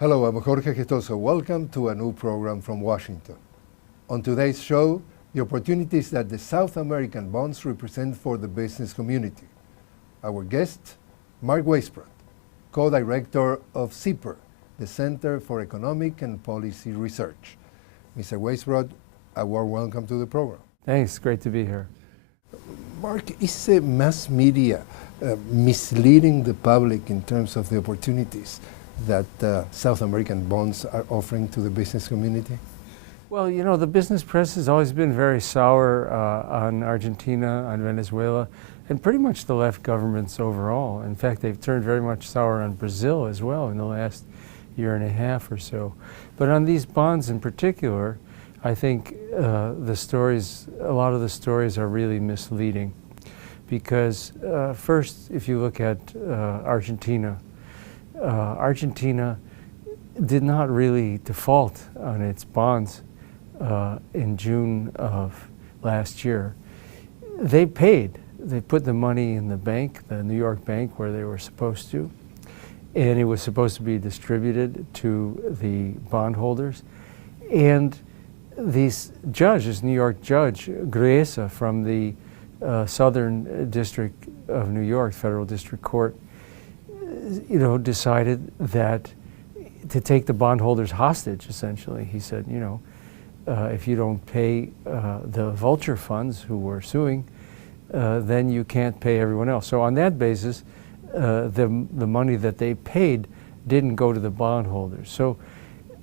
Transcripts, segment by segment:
Hello, I'm Jorge Gestoso. Welcome to a new program from Washington. On today's show, the opportunities that the South American bonds represent for the business community. Our guest, Mark Weisbrod, co-director of CEPR, the Center for Economic and Policy Research. Mr. Weisbrod, a warm welcome to the program. Thanks, great to be here. Mark, is the mass media misleading the public in terms of the opportunities that South American bonds are offering to the business community? Well, you know, the business press has always been very sour on Argentina, on Venezuela, and pretty much the left governments overall. In fact, they've turned very much sour on Brazil as well in the last year and a half or so. But on these bonds in particular, I think a lot of the stories are really misleading. Because first, if you look at Argentina, Argentina did not really default on its bonds in June of last year. They paid. They put the money in the bank, the New York bank, where they were supposed to, and it was supposed to be distributed to the bondholders. And this New York judge, Gruesa, from the Southern District of New York, Federal District Court, decided that to take the bondholders hostage, essentially. He said, if you don't pay the vulture funds who were suing, then you can't pay everyone else. So on that basis, the money that they paid didn't go to the bondholders. So,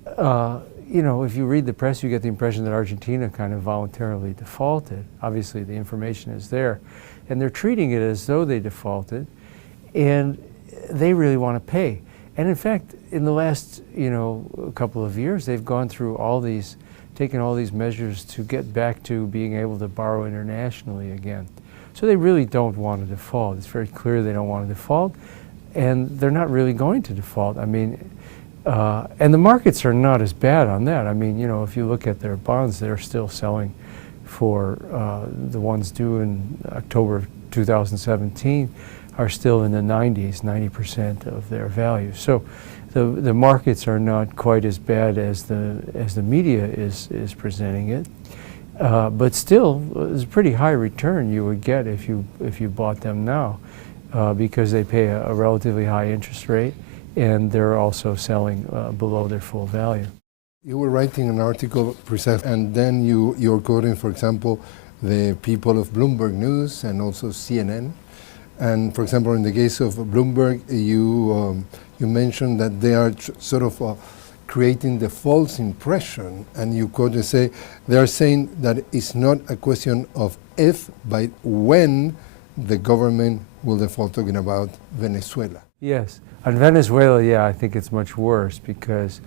if you read the press, you get the impression that Argentina kind of voluntarily defaulted. Obviously, the information is there. And they're treating it as though they defaulted, and they really want to pay. And in fact, in the last, couple of years, they've gone through taken all these measures to get back to being able to borrow internationally again. So they really don't want to default. It's very clear they don't want to default, and they're not really going to default. I mean, and the markets are not as bad on that. I mean, if you look at their bonds, they're still selling for the ones due in October of 2017 are still in the 90s, 90% of their value. So the markets are not quite as bad as the media is presenting it. But still, it's a pretty high return you would get if you bought them now, because they pay a relatively high interest rate, and they're also selling below their full value. You were writing an article, and then you're quoting, for example, the people of Bloomberg News and also CNN. And for example, in the case of Bloomberg, you mentioned that they are sort of creating the false impression, and you quote and say, they are saying that it's not a question of if, but when the government will default, talking about Venezuela. Yes. On Venezuela, yeah, I think it's much worse, because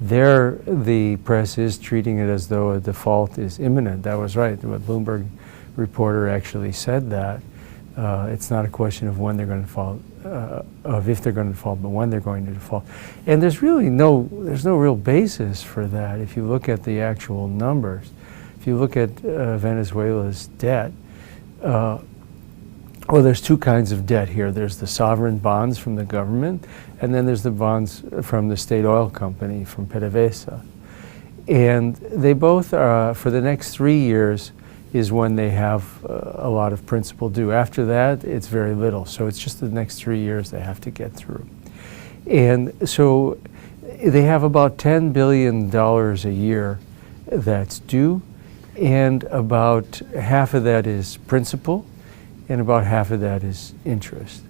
there the press is treating it as though a default is imminent. That was right. The Bloomberg reporter actually said that. It's not a question of when they're going to default, of if they're going to default, but when they're going to default. And there's really no real basis for that if you look at the actual numbers. If you look at Venezuela's debt, well, there's two kinds of debt here. There's the sovereign bonds from the government, and then there's the bonds from the state oil company, from PDVSA. And they both are, for the next 3 years, is when they have a lot of principal due. After that, it's very little. So it's just the next 3 years they have to get through. And so they have about $10 billion a year that's due, and about half of that is principal, and about half of that is interest.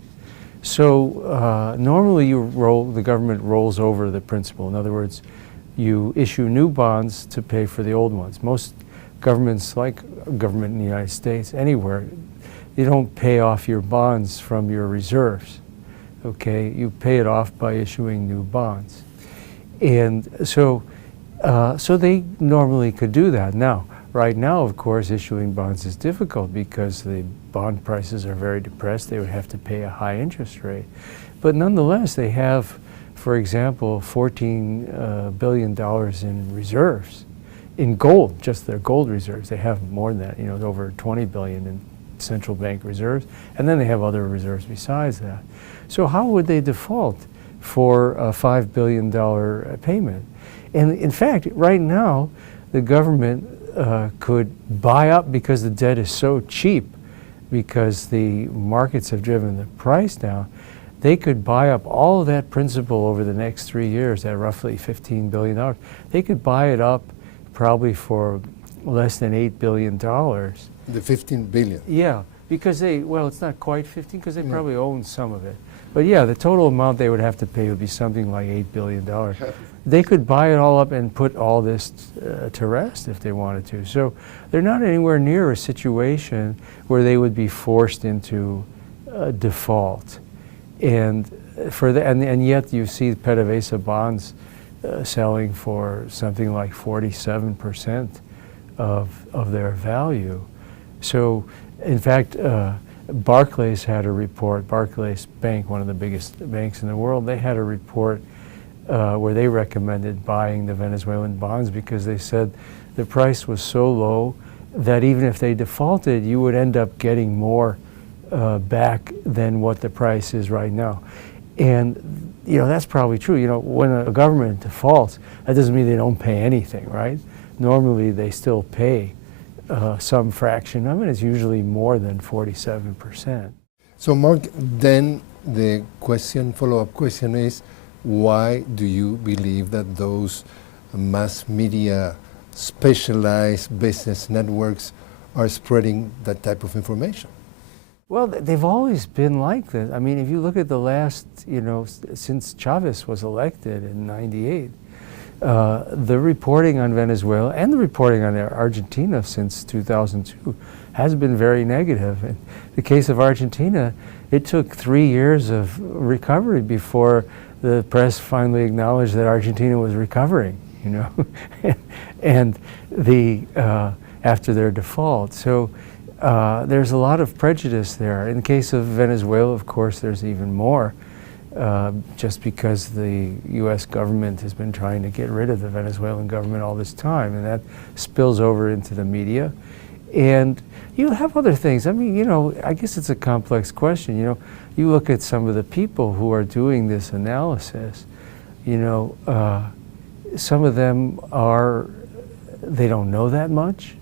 So normally the government rolls over the principal. In other words, you issue new bonds to pay for the old ones. Most governments, like government in the United States, anywhere, you don't pay off your bonds from your reserves, okay? You pay it off by issuing new bonds. And so they normally could do that. Now, right now, of course, issuing bonds is difficult because the bond prices are very depressed. They would have to pay a high interest rate. But nonetheless, they have, for example, $14 billion in reserves. In gold, just their gold reserves. They have more than that, over 20 billion in central bank reserves, and then they have other reserves besides that. So how would they default for a $5 billion payment. And in fact, right now, the government could buy up, because the debt is so cheap, because the markets have driven the price down, they could buy up all of that principal over the next 3 years at roughly $15 billion. They could buy it up probably for less than $8 billion. The 15 billion. Yeah, because well, it's not quite 15 because they probably own some of it. But yeah, the total amount they would have to pay would be something like $8 billion. They could buy it all up and put all this to rest if they wanted to. So they're not anywhere near a situation where they would be forced into default. And yet you see PDVSA bonds selling for something like 47% of their value. So, in fact, Barclays had a report, Barclays Bank, one of the biggest banks in the world, they had a report where they recommended buying the Venezuelan bonds because they said the price was so low that even if they defaulted, you would end up getting more back than what the price is right now. And that's probably true. When a government defaults, that doesn't mean they don't pay anything, right? Normally they still pay some fraction of it. It's usually more than 47%. So Mark, then the follow-up question is, why do you believe that those mass media specialized business networks are spreading that type of information? Well, they've always been like this. I mean, if you look at the last, since Chavez was elected in '98, the reporting on Venezuela and the reporting on Argentina since 2002 has been very negative. In the case of Argentina, it took 3 years of recovery before the press finally acknowledged that Argentina was recovering, and after their default. So there's a lot of prejudice there. In the case of Venezuela, of course, there's even more, just because the U.S. government has been trying to get rid of the Venezuelan government all this time, and that spills over into the media. And you have other things. I mean, I guess it's a complex question. You look at some of the people who are doing this analysis, some of them they don't know that much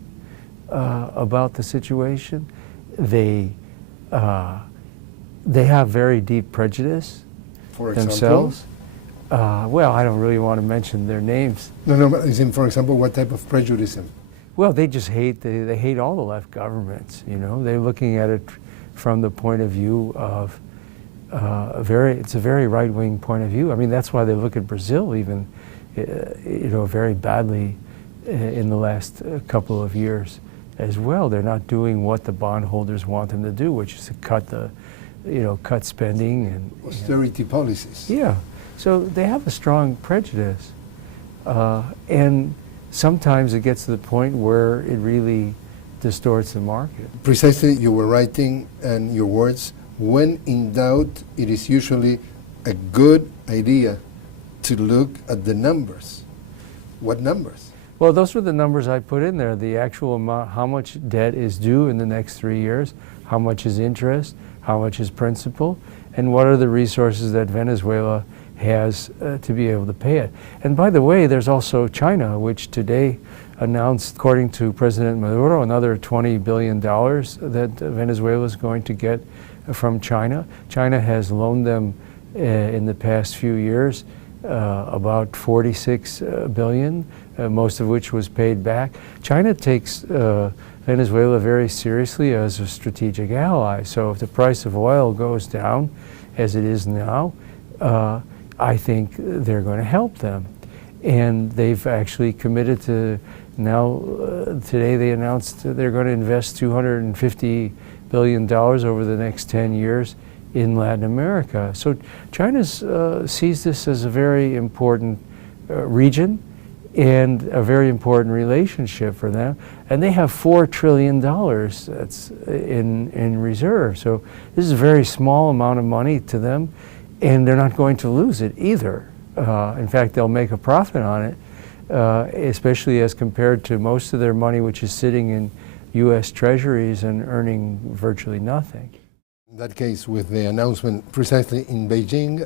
about the situation. They have very deep prejudice themselves. Well, I don't really want to mention their names. No, but for example, what type of prejudice? Well, they just hate, they hate all the left governments, They're looking at it from the point of view of it's a very right-wing point of view. I mean, that's why they look at Brazil even, very badly in the last couple of years as well. They're not doing what the bondholders want them to do, which is to cut spending and austerity policies. Yeah, so they have a strong prejudice, and sometimes it gets to the point where it really distorts the market. Precisely, you were writing, and your words, when in doubt, it is usually a good idea to look at the numbers. What numbers? Well, those were the numbers I put in there, the actual amount, how much debt is due in the next 3 years, how much is interest, how much is principal, and what are the resources that Venezuela has to be able to pay it. And by the way, there's also China, which today announced, according to President Maduro, another $20 billion that Venezuela is going to get from China. China has loaned them in the past few years about 46 billion, most of which was paid back. China takes Venezuela very seriously as a strategic ally. So if the price of oil goes down, as it is now, I think they're going to help them. And they've actually committed to now, today they announced they're going to invest $250 billion over the next 10 years in Latin America. So China sees this as a very important region and a very important relationship for them. And they have $4 trillion that's in reserve. So this is a very small amount of money to them, and they're not going to lose it either. In fact, they'll make a profit on it, especially as compared to most of their money, which is sitting in U.S. treasuries and earning virtually nothing. In that case, with the announcement precisely in Beijing,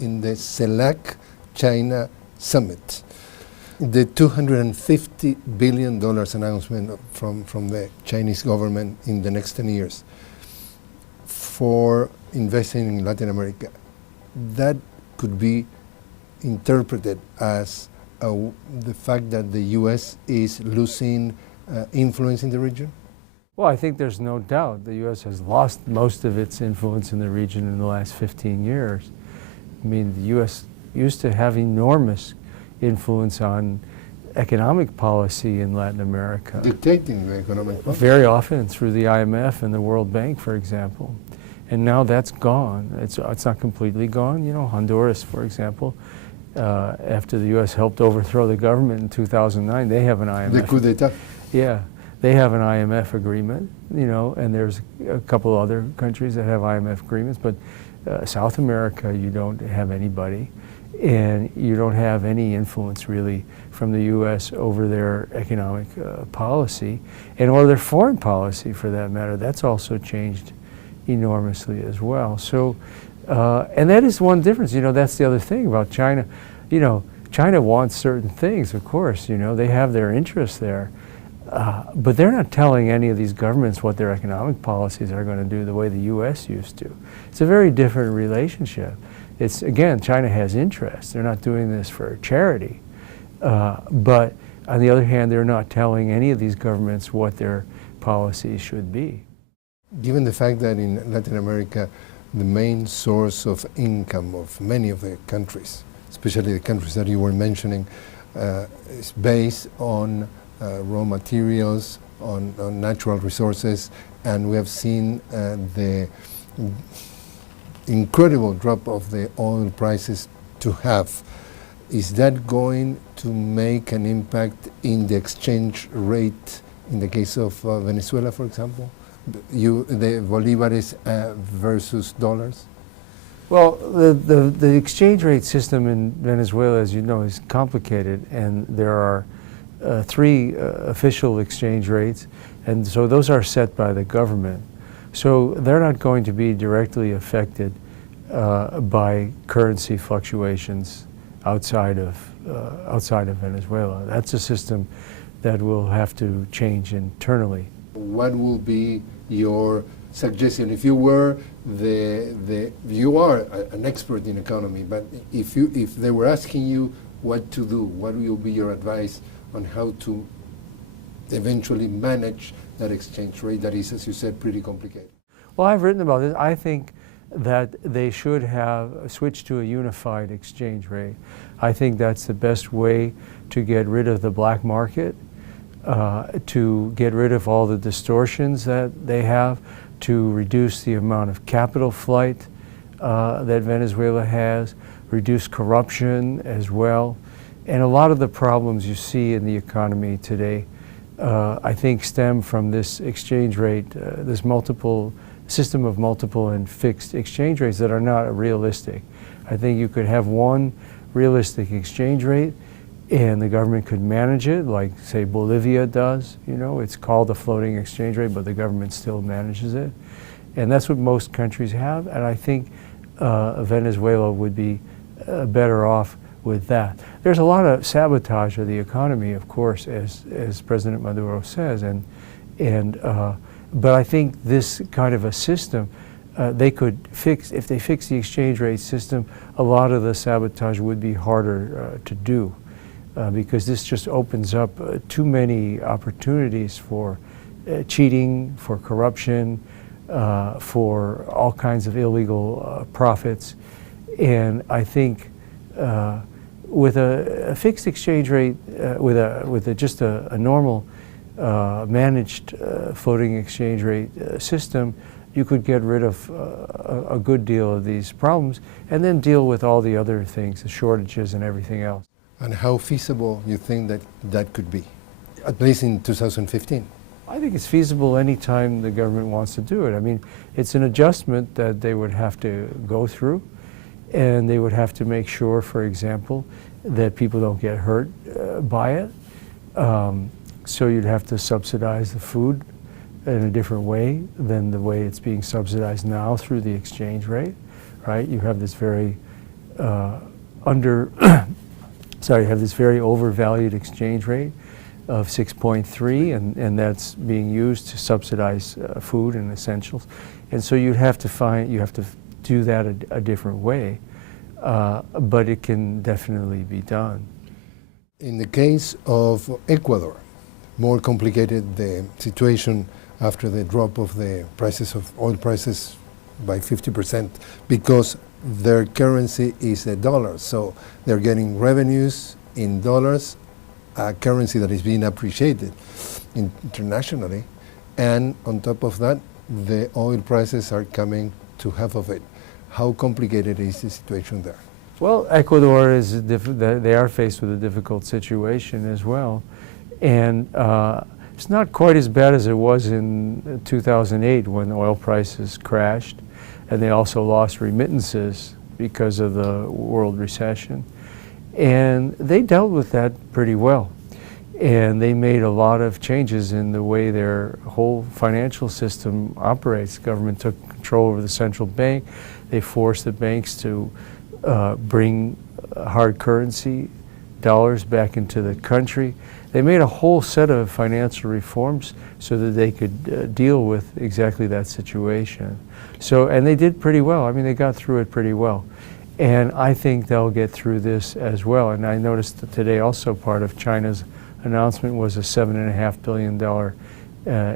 in the CELAC China Summit, the $250 billion announcement from the Chinese government in the next 10 years for investing in Latin America, that could be interpreted as the fact that the U.S. is losing influence in the region? Well, I think there's no doubt the U.S. has lost most of its influence in the region in the last 15 years. I mean, the U.S. used to have enormous influence on economic policy in Latin America. Dictating the economic policy? Very often through the IMF and the World Bank, for example. And now that's gone. It's not completely gone. You know, Honduras, for example, after the U.S. helped overthrow the government in 2009, they have an IMF. The coup d'etat? Yeah. They have an IMF agreement, you know, and there's a couple other countries that have IMF agreements, but South America, you don't have anybody, and you don't have any influence really from the U.S. over their economic policy, and or their foreign policy for that matter. That's also changed enormously as well. So, and that is one difference, you know, that's the other thing about China. You know, China wants certain things, of course, you know, they have their interests there. But they're not telling any of these governments what their economic policies are going to do the way the U.S. used to. It's a very different relationship. It's, again, China has interests. They're not doing this for charity. But on the other hand, they're not telling any of these governments what their policies should be. Given the fact that in Latin America, the main source of income of many of the countries, especially the countries that you were mentioning, is based on raw materials, on natural resources, and we have seen the incredible drop of the oil prices to half. Is that going to make an impact in the exchange rate in the case of Venezuela, for example? The bolívares versus dollars? Well, the exchange rate system in Venezuela, as you know, is complicated, and there are three official exchange rates, and so those are set by the government. So they're not going to be directly affected by currency fluctuations outside of Venezuela. That's a system that will have to change internally. What will be your suggestion if you were you are an expert in economy, but if they were asking you what to do, what will be your advice on how to eventually manage that exchange rate that is, as you said, pretty complicated? Well, I've written about this. I think that they should have switched to a unified exchange rate. I think that's the best way to get rid of the black market, to get rid of all the distortions that they have, to reduce the amount of capital flight that Venezuela has, reduce corruption as well. And a lot of the problems you see in the economy today, I think, stem from this exchange rate, this system of multiple and fixed exchange rates that are not realistic. I think you could have one realistic exchange rate, and the government could manage it, like, say, Bolivia does. You know, it's called a floating exchange rate, but the government still manages it. And that's what most countries have, and I think Venezuela would be better off with that. There's a lot of sabotage of the economy, of course, as President Maduro says, but I think this kind of a system, they could fix, if they fix the exchange rate system, a lot of the sabotage would be harder to do, because this just opens up too many opportunities for cheating, for corruption, for all kinds of illegal profits. And I think with a fixed exchange rate, with just a normal managed floating exchange rate system, you could get rid of a good deal of these problems and then deal with all the other things, the shortages and everything else. And how feasible you think that could be, at least in 2015? I think it's feasible anytime the government wants to do it. I mean, it's an adjustment that they would have to go through, and they would have to make sure, for example, that people don't get hurt by it. So you'd have to subsidize the food in a different way than the way it's being subsidized now through the exchange rate, right? You have this very you have this very overvalued exchange rate of 6.3, and that's being used to subsidize food and essentials. And so you have to do that a different way, but it can definitely be done. In the case of Ecuador, more complicated the situation after the drop of the prices of oil prices by 50% because their currency is a dollar. So they're getting revenues in dollars, a currency that is being appreciated internationally. And on top of that, the oil prices are coming to half of it. How complicated is the situation there? Well, Ecuador they are faced with a difficult situation as well. And it's not quite as bad as it was in 2008 when oil prices crashed. And they also lost remittances because of the world recession. And they dealt with that pretty well. And they made a lot of changes in the way their whole financial system operates. The government took control over the central bank. They forced the banks to bring hard currency, dollars, back into the country. They made a whole set of financial reforms so that they could deal with exactly that situation. So, and they did pretty well. I mean, they got through it pretty well. And I think they'll get through this as well. And I noticed that today also part of China's announcement was a $7.5 billion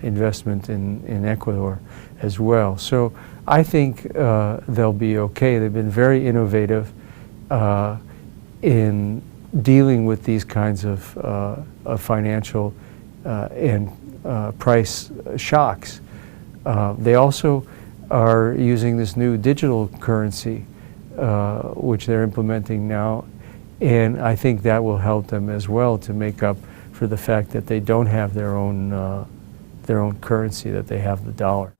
investment in Ecuador as well. So I think they'll be okay. They've been very innovative in dealing with these kinds of financial and price shocks. They also are using this new digital currency, which they're implementing now, and I think that will help them as well to make up for the fact that they don't have their own currency, that they have the dollar.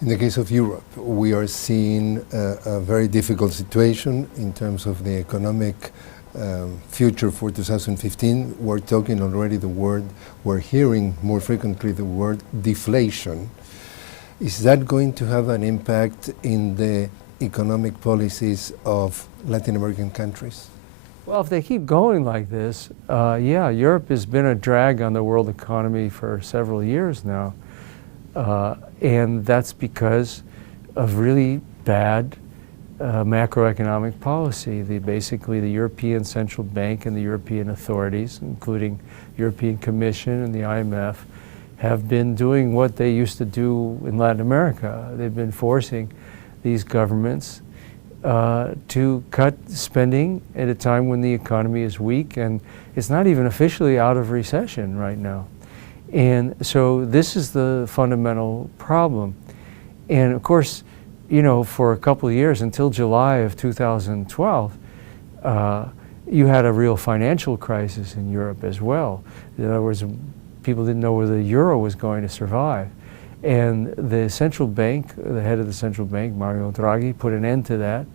In the case of Europe, we are seeing a very difficult situation in terms of the economic future for 2015. We're talking already we're hearing more frequently the word deflation. Is that going to have an impact in the economic policies of Latin American countries? Well, if they keep going like this, yeah, Europe has been a drag on the world economy for several years now. And that's because of really bad macroeconomic policy. Basically, the European Central Bank and the European authorities, including European Commission and the IMF, have been doing what they used to do in Latin America. They've been forcing these governments to cut spending at a time when the economy is weak, and it's not even officially out of recession right now. And so this is the fundamental problem. And of course, you know, for a couple of years, until July of 2012, you had a real financial crisis in Europe as well. In other words, people didn't know whether the euro was going to survive. And the central bank, the head of the central bank, Mario Draghi, put an end to that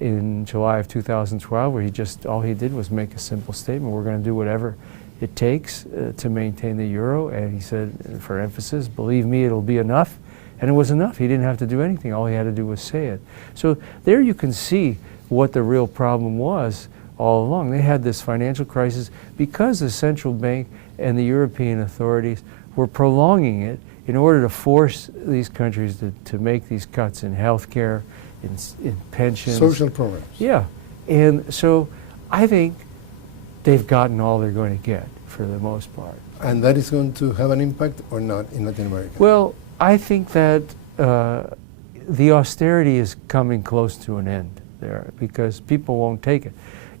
in July of 2012, where all he did was make a simple statement: we're going to do whatever it takes to maintain the euro. And he said, for emphasis, believe me, it'll be enough. And it was enough. He didn't have to do anything. All he had to do was say it. So there you can see what the real problem was all along. They had this financial crisis because the central bank and the European authorities were prolonging it in order to force these countries to make these cuts in healthcare, in pensions. Social programs. Yeah. And so I think they've gotten all they're going to get for the most part. And that is going to have an impact or not in Latin America? Well, I think that the austerity is coming close to an end there because people won't take it.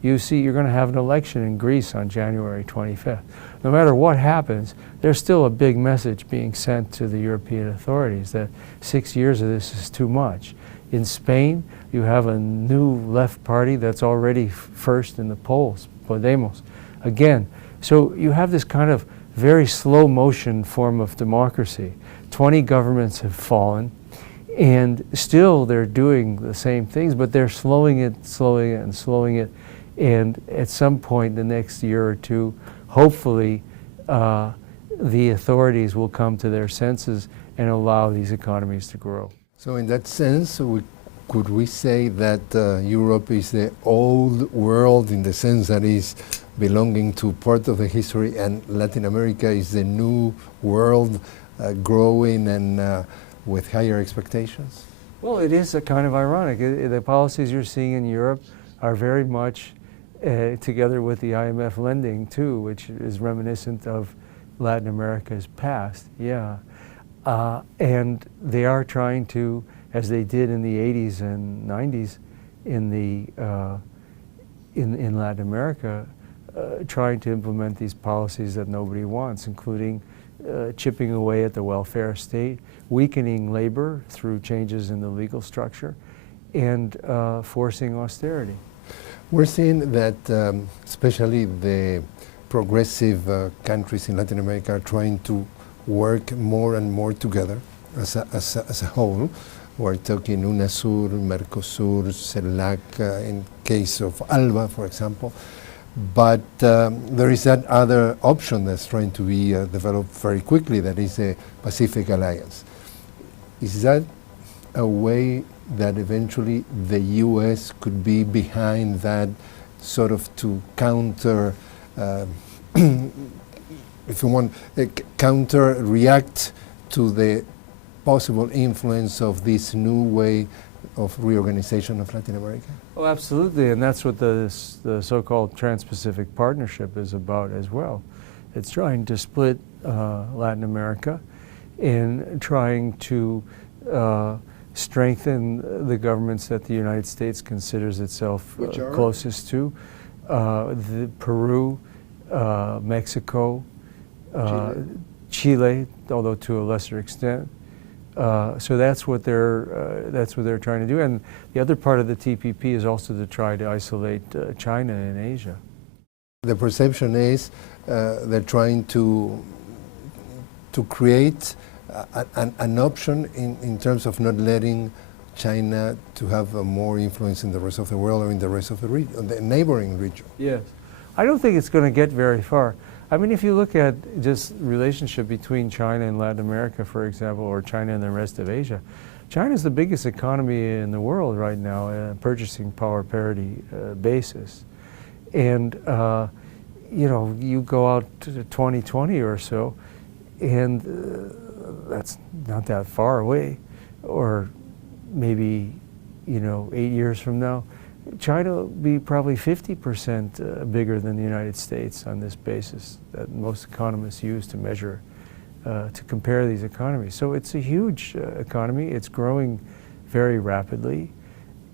You see, you're going to have an election in Greece on January 25th. No matter what happens, there's still a big message being sent to the European authorities that 6 years of this is too much. In Spain, you have a new left party that's already first in the polls, Podemos. Again, so you have this kind of very slow motion form of democracy. 20 governments have fallen, and still they're doing the same things, but they're slowing it, and slowing it. And at some point the next year or two, hopefully the authorities will come to their senses and allow these economies to grow. So in that sense, could we say that Europe is the old world in the sense that is belonging to part of the history, and Latin America is the new world growing and with higher expectations? Well, it is a kind of ironic. The policies you're seeing in Europe are very much together with the IMF lending too, which is reminiscent of Latin America's past, yeah. And they are trying to, as they did in the 80s and 90s in Latin America, trying to implement these policies that nobody wants, including chipping away at the welfare state, weakening labor through changes in the legal structure, and forcing austerity. We're seeing that especially the progressive countries in Latin America are trying to work more and more together as a whole. We're talking UNASUR, Mercosur, CELAC, in case of ALBA, for example. But there is that other option that's trying to be developed very quickly, that is the Pacific Alliance. Is that a way that eventually the U.S. could be behind that, sort of to counter, if you want, react to the possible influence of this new way of reorganization of Latin America? Oh, absolutely, and that's what the so-called Trans-Pacific Partnership is about as well. It's trying to split Latin America and trying to strengthen the governments that the United States considers itself closest to. Peru, Mexico, Chile, although to a lesser extent. So that's what they're trying to do, and the other part of the TPP is also to try to isolate China in Asia. The perception is they're trying to create an option in terms of not letting China to have more influence in the rest of the world or in the rest of the region, the neighboring region. Yes, I don't think it's going to get very far. I mean, if you look at just relationship between China and Latin America, for example, or China and the rest of Asia, China is the biggest economy in the world right now, purchasing power parity basis. And, you know, you go out to 2020 or so, and that's not that far away, or maybe, you know, 8 years from now, China will be probably 50% bigger than the United States on this basis that most economists use to measure, to compare these economies. So it's a huge economy. It's growing very rapidly,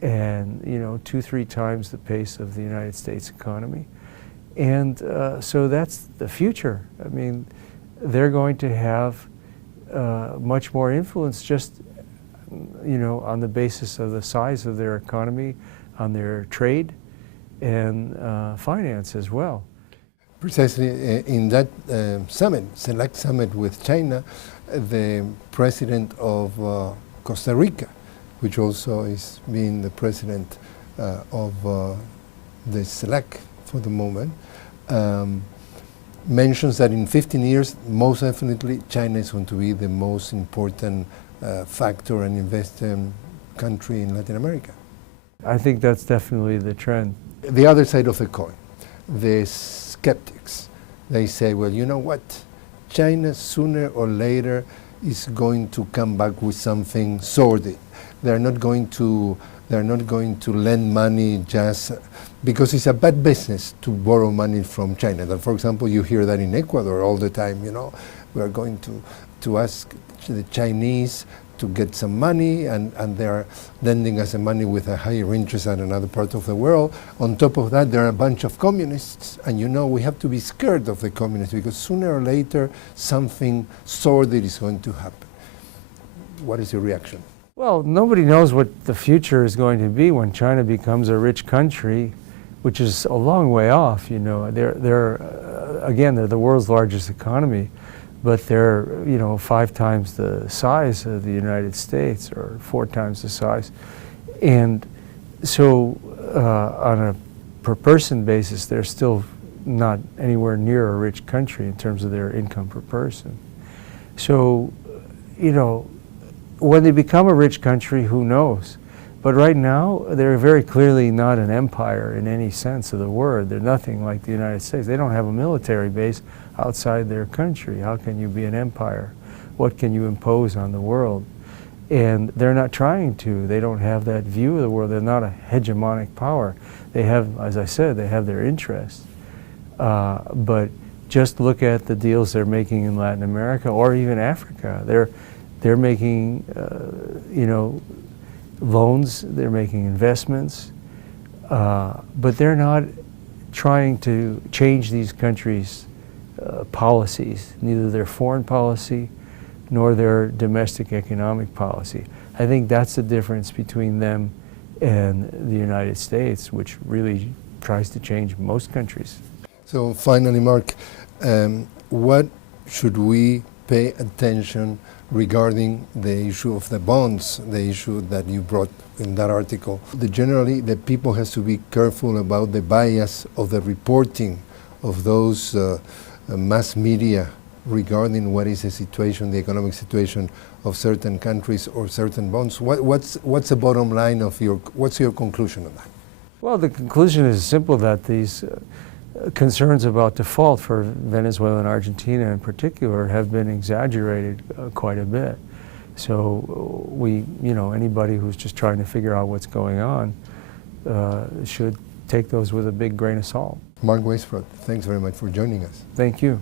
and, you know, 2-3 times the pace of the United States economy. And so that's the future. I mean, they're going to have much more influence just, you know, on the basis of the size of their economy, on their trade and finance as well. Precisely in that summit, CELAC summit with China, the president of Costa Rica, which also is being the president of the CELAC for the moment, mentions that in 15 years, most definitely China is going to be the most important factor and investing country in Latin America. I think that's definitely the trend. The other side of the coin, the skeptics, they say, well, you know what? China sooner or later is going to come back with something sordid. They're not going to lend money just because it's a bad business to borrow money from China. That, for example, you hear that in Ecuador all the time, you know, we are going to ask the Chinese to get some money, and they are lending us the money with a higher interest than another part of the world. On top of that, there are a bunch of communists, and you know we have to be scared of the communists because sooner or later something sordid is going to happen. What is your reaction? Well, nobody knows what the future is going to be when China becomes a rich country, which is a long way off. You know, again, they're the world's largest economy, but they're, you know, 5 times the size of the United States, or 4 times the size. And so on a per person basis, they're still not anywhere near a rich country in terms of their income per person. So, you know, when they become a rich country, who knows? But right now, they're very clearly not an empire in any sense of the word. They're nothing like the United States. They don't have a military base outside their country. How can you be an empire? What can you impose on the world? And they're not trying to. They don't have that view of the world. They're not a hegemonic power. They have, as I said, they have their interests. But just look at the deals they're making in Latin America or even Africa. They're making, you know, loans, they're making investments, but they're not trying to change these countries' policies, neither their foreign policy nor their domestic economic policy. I think that's the difference between them and the United States, which really tries to change most countries. So finally, Mark, what should we pay attention regarding the issue of the bonds, the issue that you brought in that article? Generally, the people has to be careful about the bias of the reporting of those mass media regarding what is the situation, the economic situation of certain countries or certain bonds. What's the bottom line of what's your conclusion on that? Well, the conclusion is simple, that these concerns about default for Venezuela and Argentina in particular have been exaggerated quite a bit. So you know, anybody who's just trying to figure out what's going on should take those with a big grain of salt. Mark Weisbrot, thanks very much for joining us. Thank you.